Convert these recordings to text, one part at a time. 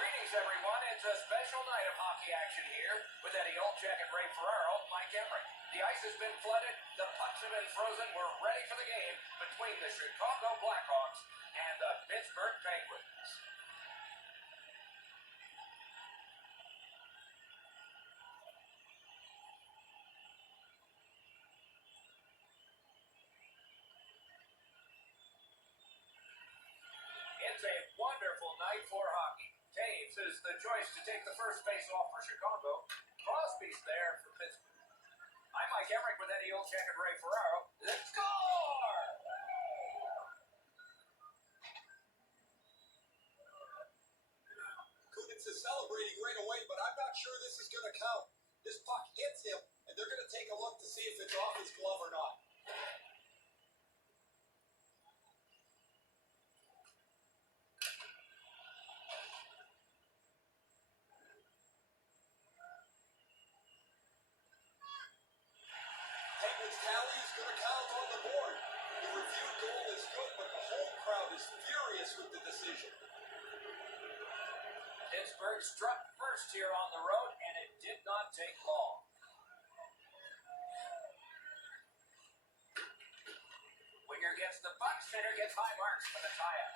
Greetings, everyone. It's a special night of hockey action here with Eddie Olczyk and Ray Ferraro, Mike Emmerich. The ice has been flooded, the pucks have been frozen. We're ready for the game between the Chicago Blackhawks and the Pittsburgh Penguins. It's a wonderful night for hockey. Taves is the choice to take the first face-off for Chicago. Crosby's there for Pittsburgh. I'm Mike Emmerich with Eddie Olczyk and Ray Ferraro. Let's score! Kunitz is celebrating right away, but I'm not sure this is going to count. This puck hits him, and they're going to take a look to see if it's off his glove or not. Penguins tally is going to count on the board. The reviewed goal is good, but the home crowd is furious with the decision. Pittsburgh struck first here on the road, and it did not take long. Winger gets the puck, center gets high marks for the tie-up.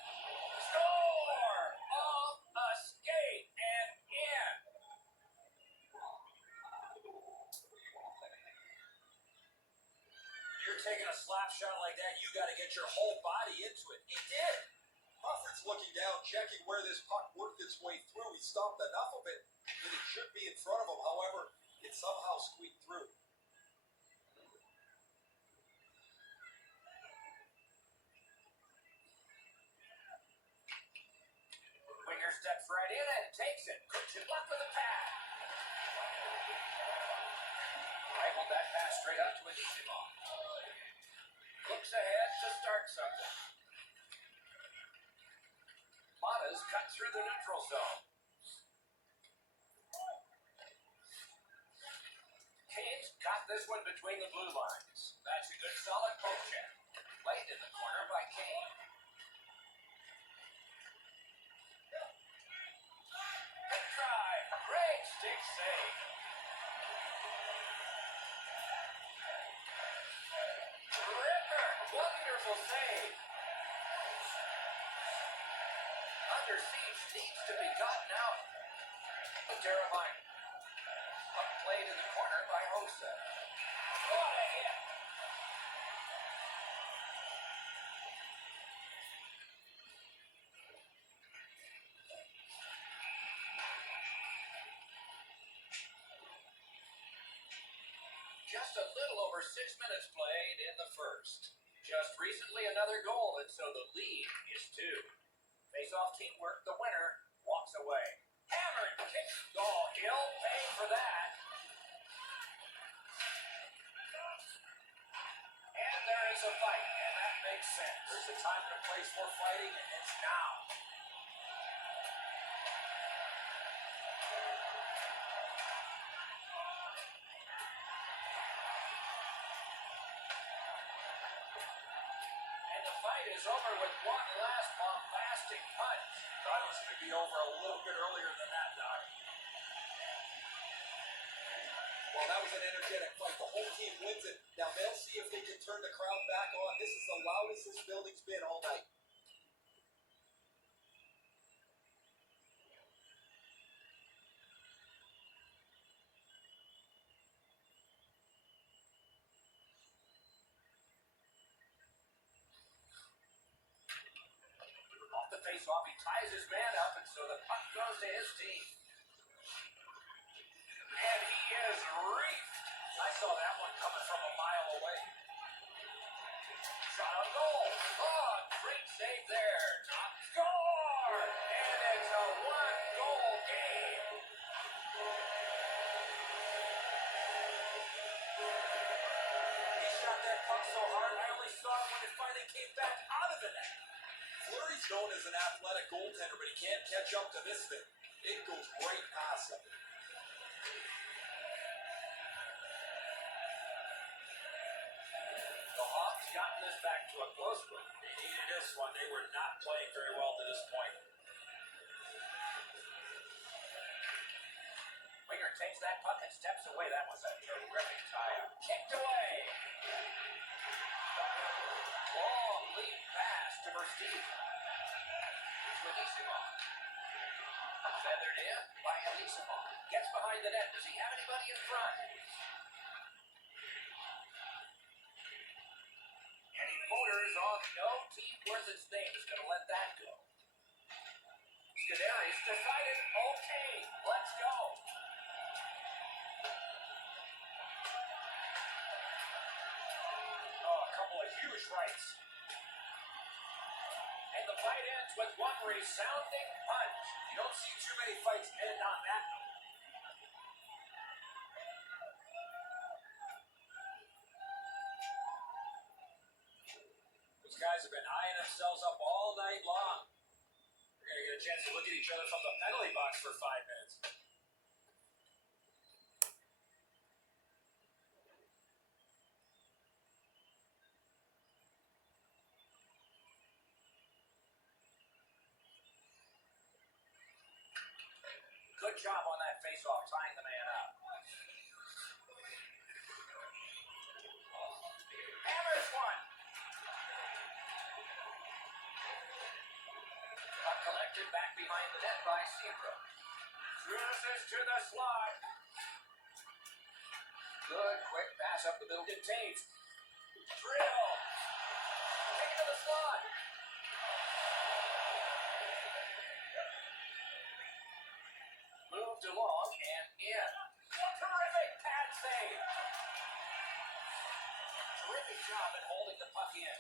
Score! Off a skate and in. You're taking a slap shot like that, you got to get your whole body into it. He did. Crawford's looking down, checking where this puck worked its way through. He stopped enough of it that it should be in front of him. However, it somehow squeaked through. Winger steps right in and takes it. Good luck with the pass. Rifled that pass straight up to Anisimov. Looks ahead to start something. Mata's cut through the neutral zone. Kane's got this one between the blue lines. That's a good solid poke check. Played in the corner by Kane. Good drive. Great stick save. Ripper. Wonderful save. Under siege needs to be gotten out. Jeremiah. Up played in the corner by Hossa. What a hit! Just a little over 6 minutes played in the first. Just recently another goal, and so the lead is 2. Face-off teamwork, the winner walks away. Hammered kicks. Oh, he'll pay for that. And there is a fight, and that makes sense. There's a time and a place for fighting, and it's now. And the fight is over with one last bombastic punch. Thought it was going to be over a little bit earlier than that, Doc. Well, that was an energetic fight. The whole team wins it. Now they'll see if they can turn the crowd back on. This is the loudest this building's been all night. Off the face-off, he ties his man up, and so the puck goes to his team. And he is reefed. I saw that one coming from a mile away. Shot on goal. Oh, great save there. Top score. And it's a one-goal game. He shot that puck so hard, I only saw it when it finally came back out of the net. Fleury's known as an athletic goaltender, but he can't catch up to this thing. It goes right past him. The Hawks gotten this back to a close one. They needed this one. They were not playing very well to this point. that puck and steps away. That was a terrific tie-up. Kicked away. Long lead pass to Versteeg. Anisimov. Feathered in by Anisimov. Gets behind the net. Does he have anybody in front? And he motors on. No team worth its name is going to let that go. Scuderi's decided, okay, let's go. Oh, a couple of huge rights. And the fight ends with one resounding punch. You don't see too many fights end on that note. Those guys have been eyeing themselves up all night long. They're going to get a chance to look at each other from the penalty box for 5 minutes. Good job on that face-off, tying the man up. Hammers one. Puck collected back behind the net by Seabrook. Cruises to the slot. Good quick pass up the middle. Contains. Drill. Take it to the slot. Moved along and in. Terrific pad save. Terrific job in holding the puck in.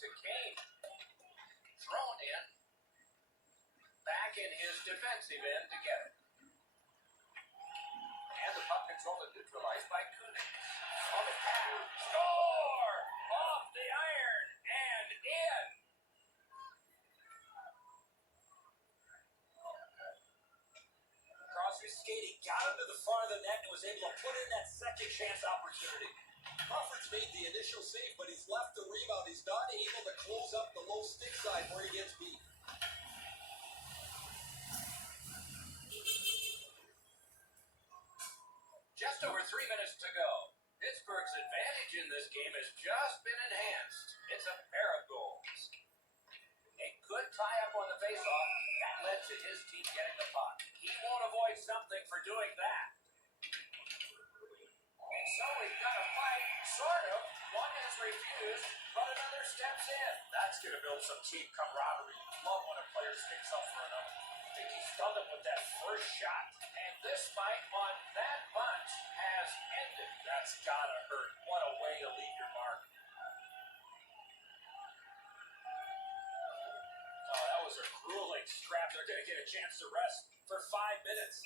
To Kane. Thrown in. Back in his defensive end to get it. And the puck controlled and neutralized by Kunin. On the pass. Score! Off the iron and in. Crosby's skating got him to the front of the net and was able to put in that second chance opportunity. Crawford's made the initial save, but he's left the rebound. He's not able to close up the low stick side where he gets beat. Just over 3 minutes to go. Pittsburgh's advantage in this game has just been enhanced. It's a pair of goals. A good tie-up on the face-off. That led to his team getting the puck. He won't avoid something for doing that. And so we've got a fight, sort of. One has refused, but another steps in. That's going to build some team camaraderie. Love when a player sticks up for another. I think he stunned him with that first shot. And this fight on that bunch has ended. That's gotta hurt. What a way to leave your mark. Oh, that was a grueling scrap. They're going to get a chance to rest for 5 minutes.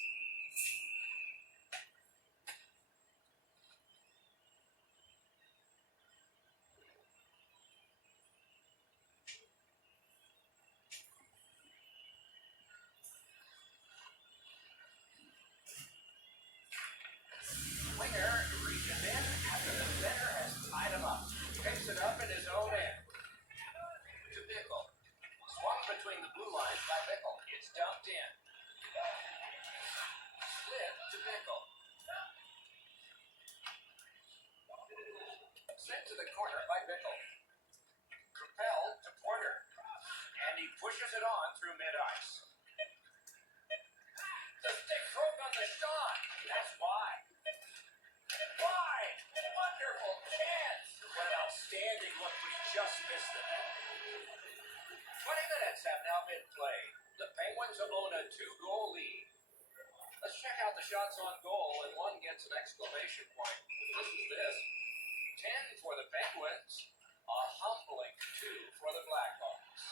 Winger reaches in after the center has tied him up. Picks it up in his own end. To Bickle. Swung between the blue lines by Bickle. It's dumped in. Slid to Bickle. Sent to the corner by Bickle. Propelled to Porter. And he pushes it on through mid-ice. The stick broke on the shot. That's wide. Wide. Wonderful chance. What an outstanding look, but he just missed the net. 20 minutes have now been played. The Penguins own a 2-goal lead. Let's check out the shots on goal, and one gets an exclamation point. This is this. 10 for the Penguins, a humbling 2 for the Blackhawks.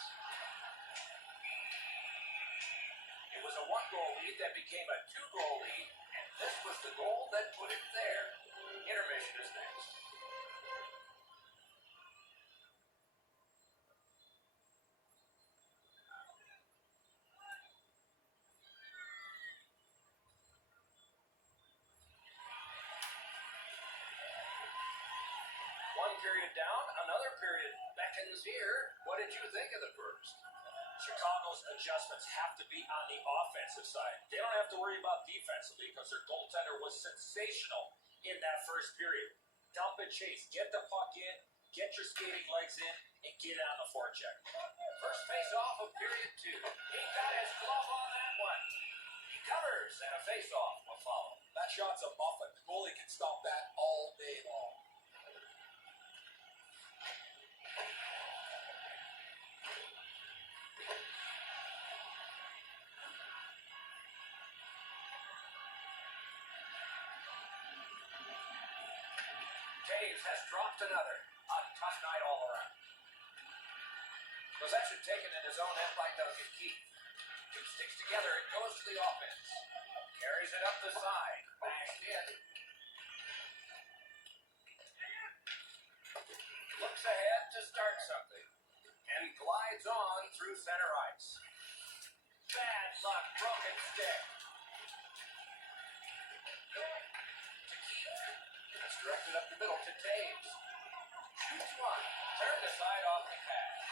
It was a 1-goal lead that became a 2-goal lead, and this was the goal that put it there. Intermission is next. One period down, another period beckons here. What did you think of the first? Chicago's adjustments have to be on the offensive side. They don't have to worry about defensively because their goaltender was sensational in that first period. Dump and chase, get the puck in, get your skating legs in, and get it on the forecheck. First face-off of period 2. He got his glove on that one. He covers, and a face-off will follow. That shot's a muffin. The goalie can stop that all day long. Taves has dropped another. A tough night all around. Possession taken in his own end by Duncan Keith. Two sticks together, it goes to the offense. Carries it up the side. Bashed in. Looks ahead to start something. And glides on through center ice. Bad luck, broken stick. To Keith. It's directed up the middle to Taves. Shoots one. Turned aside off the pass.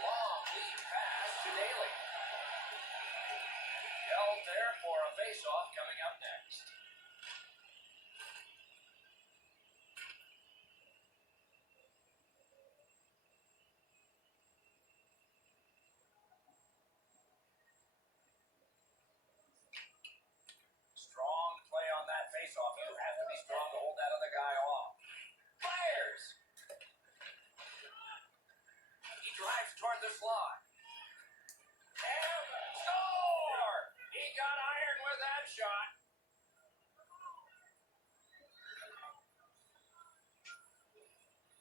Long lead pass to Daly. Held there for a face-off coming up next. Strong play on that face-off. You have to be strong to hold that other guy off. Fires! He drives toward the slot. And score! He got iron with that shot.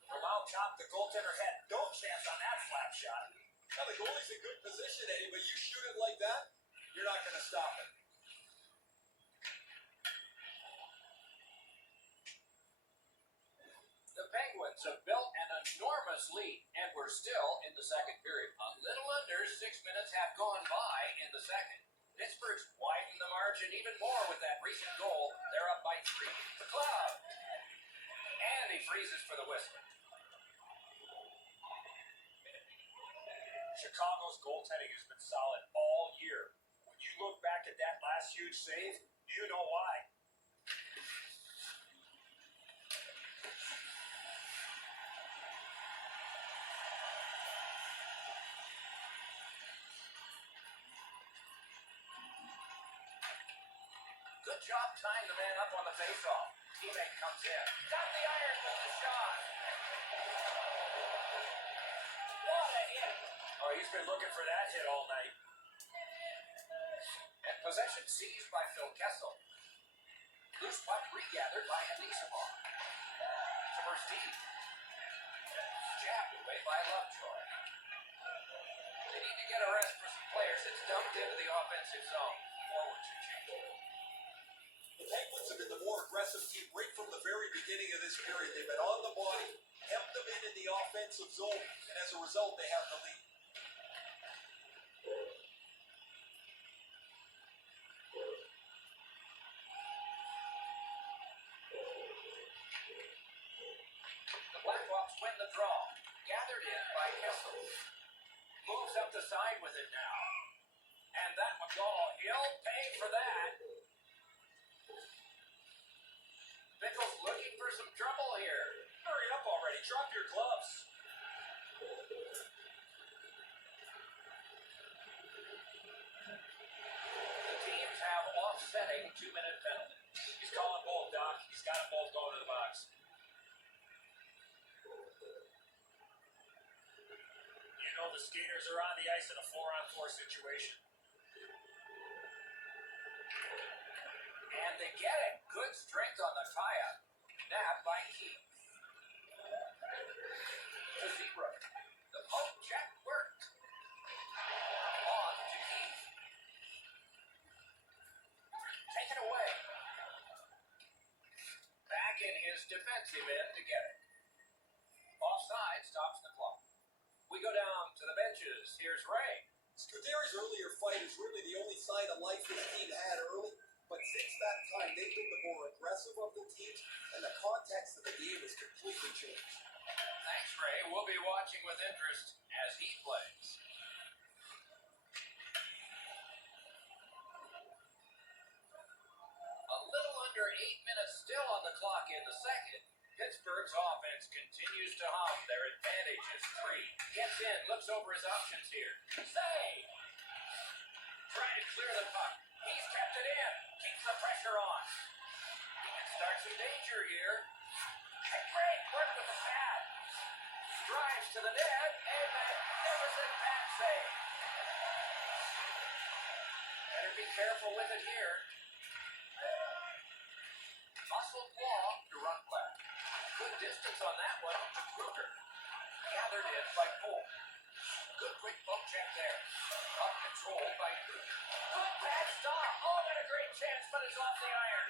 From out top, the goaltender had no chance on that slap shot. Now the goalie's in good position, Eddie, but you shoot it like that, you're not going to stop it. The Penguins have built an enormous lead, and we're still in the second period. A little under 6 minutes have gone by in the second. Pittsburgh's widened the margin even more with that recent goal. They're up by 3. The club. And he freezes for the whistle. Chicago's goaltending has been solid all year. When you look back at that last huge save, you know why. Good job tying the man up on the faceoff. Teammate comes in. Got the iron with the shot. What a hit. Oh, he's been looking for that hit all night. And possession seized by Phil Kessel. Loose puck regathered by Anisimov. Traverse deep. Jabbed away by Lovejoy. They need to get a rest for some players. It's dumped into the offensive zone. Forwards are changing. The Penguins have been the more aggressive team right from the very beginning of this period. They've been on the body, hemmed them in the offensive zone, and as a result, they have the lead. The Blackhawks win the draw. Gathered in by Kessel. Moves up the side with it now. And that McCall, he'll pay for that. Pickles looking for some trouble here. Hurry up already. Drop your gloves. The teams have offsetting 2-minute penalties. He's calling both, Doc. He's got them both going to the box. You know the skaters are on the ice in a 4-on-4 situation. And they get it. Good strength on the tie-up. Nabbed by Keith. To Zebra. The poke check worked. On to Keith. Taken away. Back in his defensive end to get it. Offside stops the clock. We go down to the benches. Here's Ray. Scuderi's earlier fight is really the only sign of life his team had early. But since that time, they've been the more aggressive of the teams, and the context of the game has completely changed. Thanks, Ray. We'll be watching with interest as he plays. the clock in the second. Pittsburgh's offense continues to hum. Their advantage is 3. Gets in, looks over his options here. Save! Trying to clear the puck. He's kept it in. Keeps the pressure on. He can start some danger here. And great work with the pad. Drives to the net. A magnificent pad save. Better be careful with it here. Muscled long to run flat. Good distance on that one to Kruger. Gathered in by Cole. Good quick poke check there. Up controlled by Kruger. Good pad stop. Oh, and a great chance, but it's off the iron.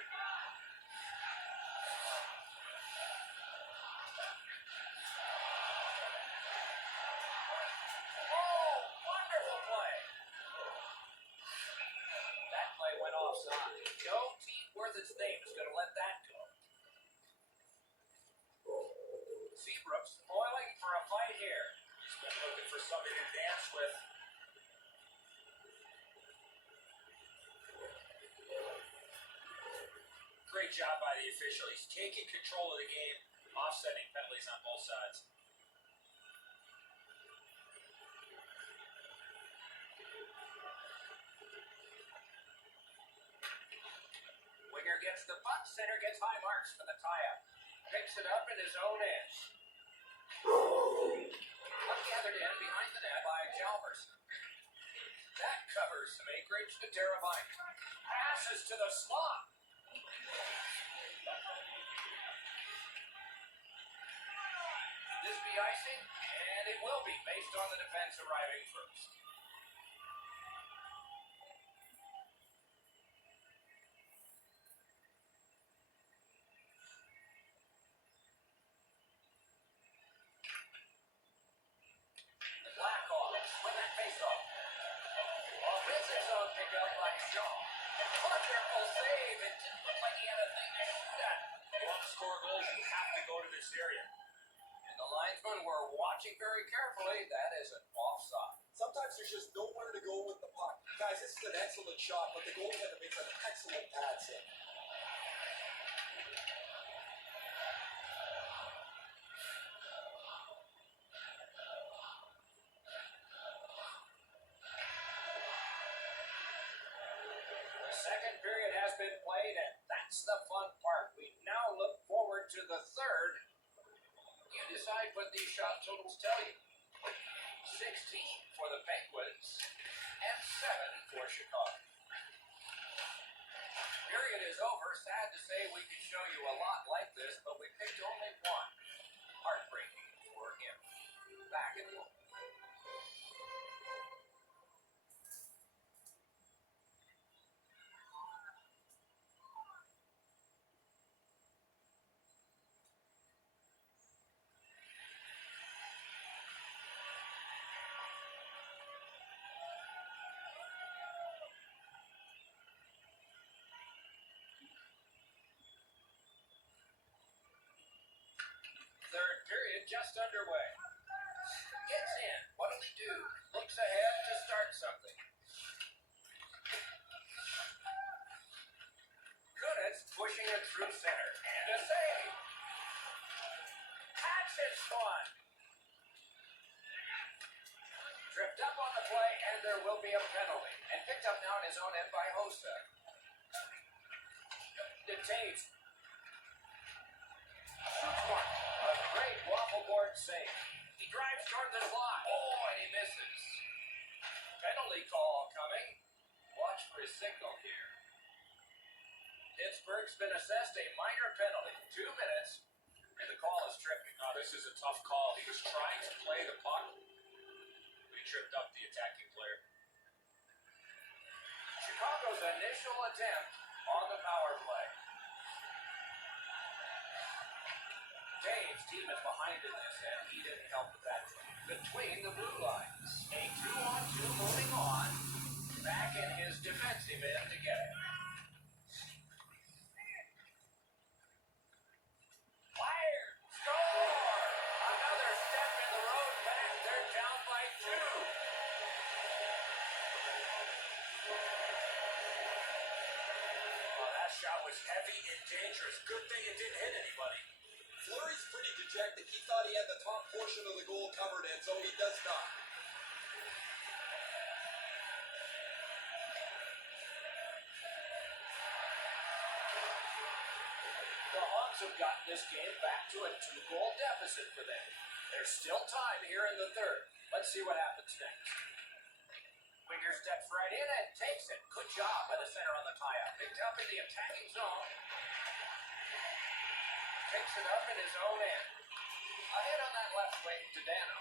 Oh, wonderful play. That play went offside. No team worth its name is going to let that go. Seabrook's spoiling for a fight here. He's been looking for somebody to dance with. Great job by the official. He's taking control of the game, offsetting penalties on both sides. Winger gets the puck. Center gets high marks for the tie-up. Picks it up in his own end. Puck gathered in behind the net by Chalmers. That covers some acreage to Teravainen. Passes to the slot. This be icing? And it will be, based on the defense arriving first. The Blackhawks win that faceoff. Offensive zone pickup by Shaw. Wonderful save. It didn't look like he had a thing to shoot at. You want to score goals, you have to go to this area. And the linesmen were watching very carefully. That is an offside. Sometimes there's just nowhere to go with the puck. Guys, this is an excellent shot, but the goaltender makes an excellent pad save. The second period has been played, and that's the fun part. We now look forward to the third. You decide what these shot totals tell you. 16 for the Penguins and 7 for Chicago. Period is over. Sad to say we could show you a lot like this, but we picked only one. Heartbreaking for him. Back in the third period just underway. Gets in. What'll he do? Looks ahead to start something. Kunitz pushing it through center. And a save. Hatchet's one. Tripped up on the play, and there will be a penalty. And picked up now in his own end by Hossa. Taves. Shoots one. A great waffle board save. He drives toward the slot. Oh, and he misses. Penalty call coming. Watch for his signal here. Pittsburgh's been assessed a minor penalty. 2 minutes. And the call is tripping. Now, this is a tough call. He was trying to play the puck, but he tripped up the attacking player. Chicago's initial attempt on the power play. Dave's team is behind in this, and he didn't help with that. Between the blue lines, a 2-on-2 moving on. Back in his defensive end to get it. Fire! Score! Another step in the road back. They're down by 2. Oh, that shot was heavy and dangerous. Good thing it didn't hit anybody. Fleury's pretty dejected. He thought he had the top portion of the goal covered, and so he does not. The Hawks have gotten this game back to a 2-goal deficit for them. There's still time here in the third. Let's see what happens next. Winger steps right in and takes it. Good job by the center on the tie-up. Picked up in the attacking zone. Takes it up in his own end. Ahead on that left wing to Dano.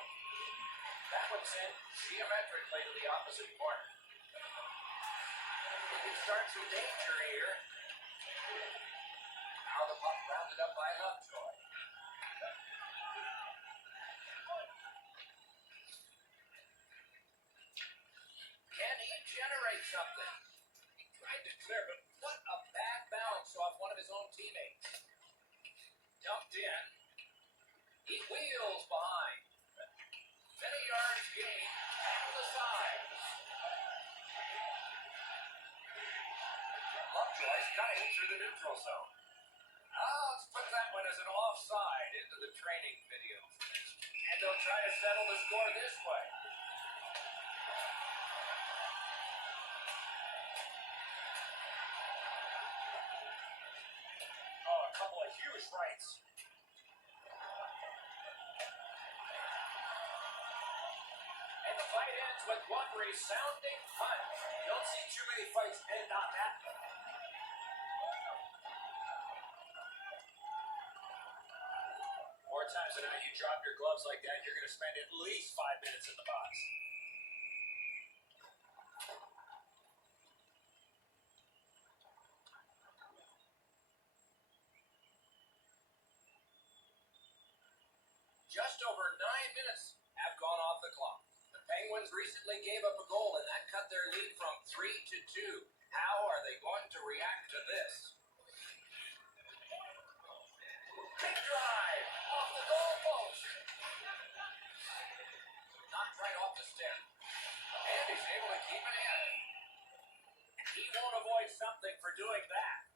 That one's in geometrically to the opposite corner. He can start some danger here. Now the puck rounded up by Lovejoy. Can he generate something? He tried to clear, but what a bad bounce off one of his own teammates. Dumped in. He wheels behind. Many yards gained to the side. Lovejoy's cutting through the neutral zone. Let's put that one as an offside into the training video. And they'll try to settle the score this way. Oh, a couple of huge rights. And the fight ends with one resounding punch. Don't see too many fights end on that. More times than not, you drop your gloves like that, you're going to spend at least 5 minutes in the box. Just over 9 minutes have gone off the clock. The Penguins recently gave up a goal, and that cut their lead from 3 to 2. How are they going to react to this? Big drive off the goal post. Knocked right off the stick. And he's able to keep it in. He won't avoid something for doing that.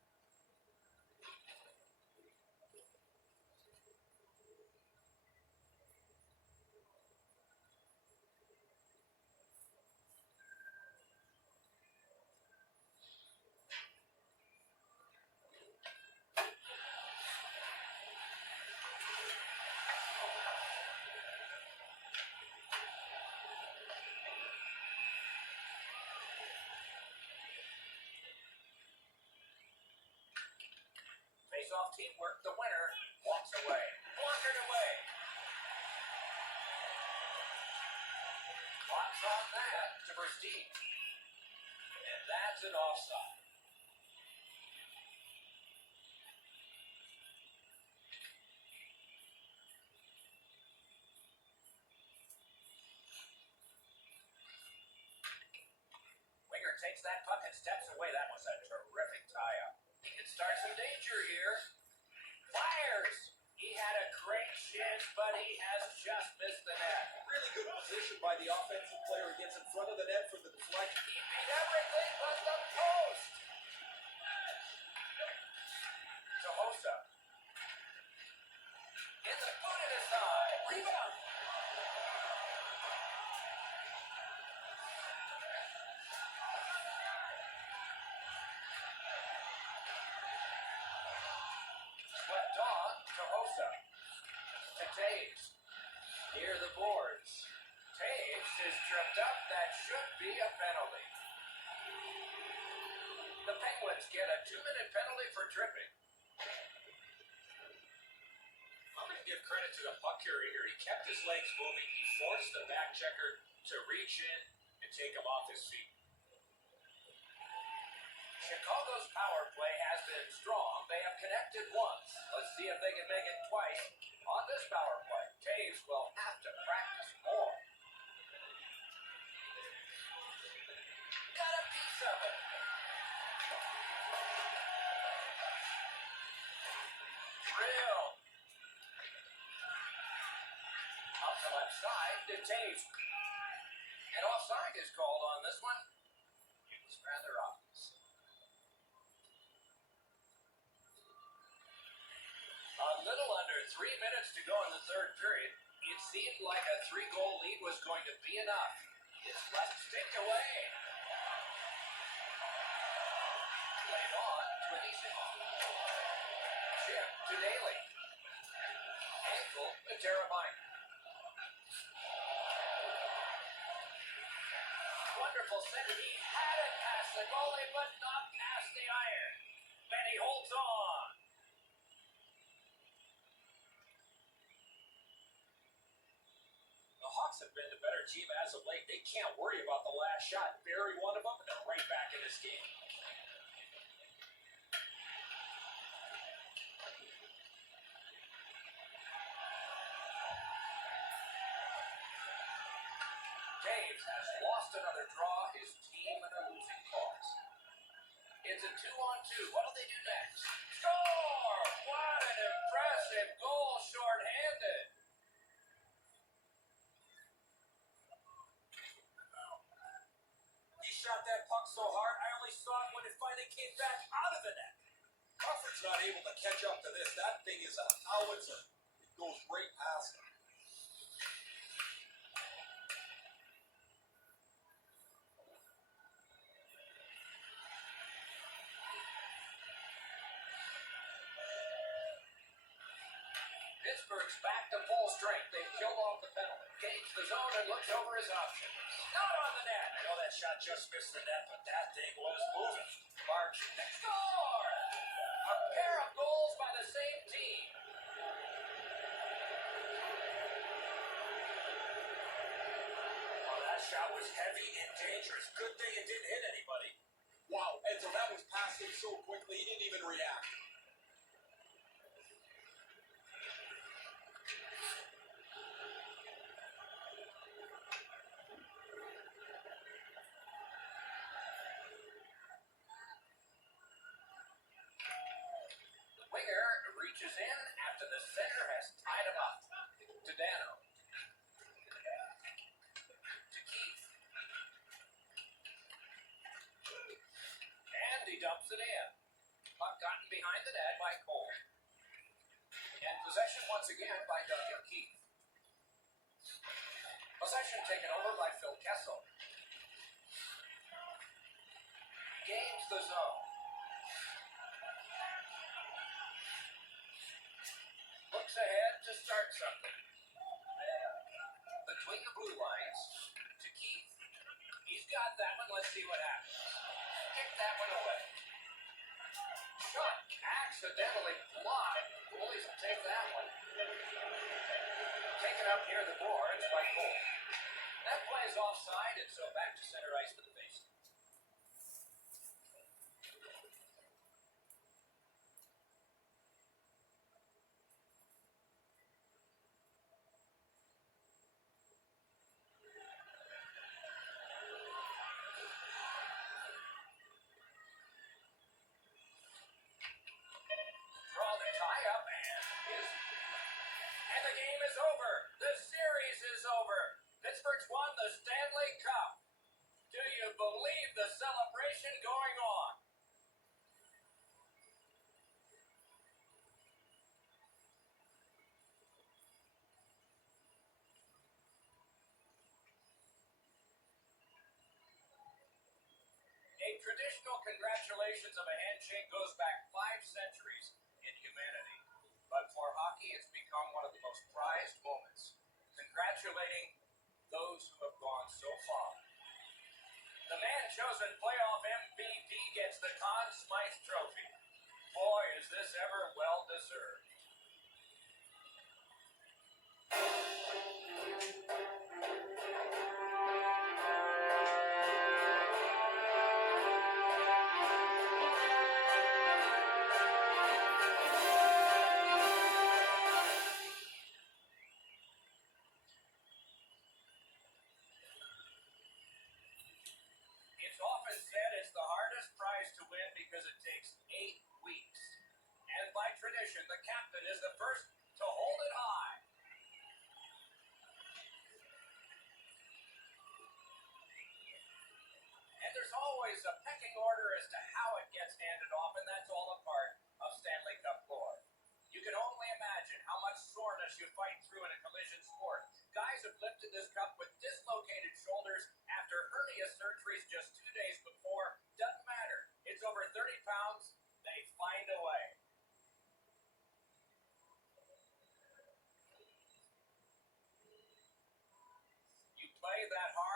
Face-off teamwork, the winner walks away. Blockered away. Blocks on that to Versteeg. And that's an offside. Winger takes that puck and steps away. That was a terrific tie-up. He can start some danger here. Fires! He had a great chance, but he has just missed the net. Really good position by the offensive player. He gets in front of the net for the deflection. He beat everything but the post. Tahosa. In the boot of his side. Rebound. Swept on. Tahosa. To Taves. Near the boards. Taves is tripped up. That should be a penalty. The Penguins get a 2-minute penalty for tripping. I'm going to give credit to the puck carrier here. He kept his legs moving. He forced the back checker to reach in and take him off his feet. Chicago's power play has been strong. They have connected once. Let's see if they can make it twice on this power play. Taves will have to practice more. Got a piece of it. Drill. Up the left side to Taves. And offside is called on this one. It was rather obvious. 3 minutes to go in the third period. It seemed like a 3-goal lead was going to be enough. It's left stick away. Played on to Anisimov. Chip to Daly. Ankle to Teravainen. Wonderful send. He had it past the goalie, but not past the iron. And he holds on. The Hawks have been the better team as of late. They can't worry about the last shot. Bury one of them, and they're right back in this game. Taves has lost another draw. His team in a losing cause. It's a 2-on-2. What will they do next? Score! What an impressive goal, shorthanded. He shot that puck so hard, I only saw it when it finally came back out of the net. Crawford's not able to catch up to this. That thing is a howitzer. It goes right past him. Pittsburgh's back to full strength. They've killed off the penalty. Gains the zone and looks over his options. Not on the net. I know that shot just missed the net, but that thing was moving. March score! A pair of goals by the same team. Oh, that shot was heavy and dangerous. Good thing it didn't hit anybody. Wow, Edzo, that was past him so quickly, he didn't even react. The winger reaches in after the center has tied him up. To Dano. To Keith. And he dumps it in. Puck gotten behind the net by Cole. And possession once again by Duncan Keith. Possession taken over by Phil Kessel. Gains the zone. Looks ahead to start something. Between the blue lines to Keith. He's got that one. Let's see what happens. Kick that one away. Shot accidentally blocked. Goalies will take that one. Taken up near the boards by Cole. That play is offside, and so back to center ice for the face. Draw the tie up and the game is over. The series is over. Pittsburgh's won the Stanley Cup. Do you believe the celebration going on? A traditional congratulations of a handshake goes back 5 centuries in humanity. But for hockey, it's become one of the most prized moments, congratulating those who have gone so far. The man chosen playoff MVP gets the Conn Smythe Trophy. Boy, is this ever well deserved. It's often said it's the hardest prize to win because it takes 8 weeks. And by tradition, the captain is the first to hold it high. And there's always a pecking order as to how it gets handed off, and that's all a part of Stanley Cup lore. You can only imagine how much you fight through in a collision sport. Guys have lifted this cup with dislocated shoulders after hernia surgeries just 2 days before. Doesn't matter. It's over 30 pounds. They find a way. You play that hard.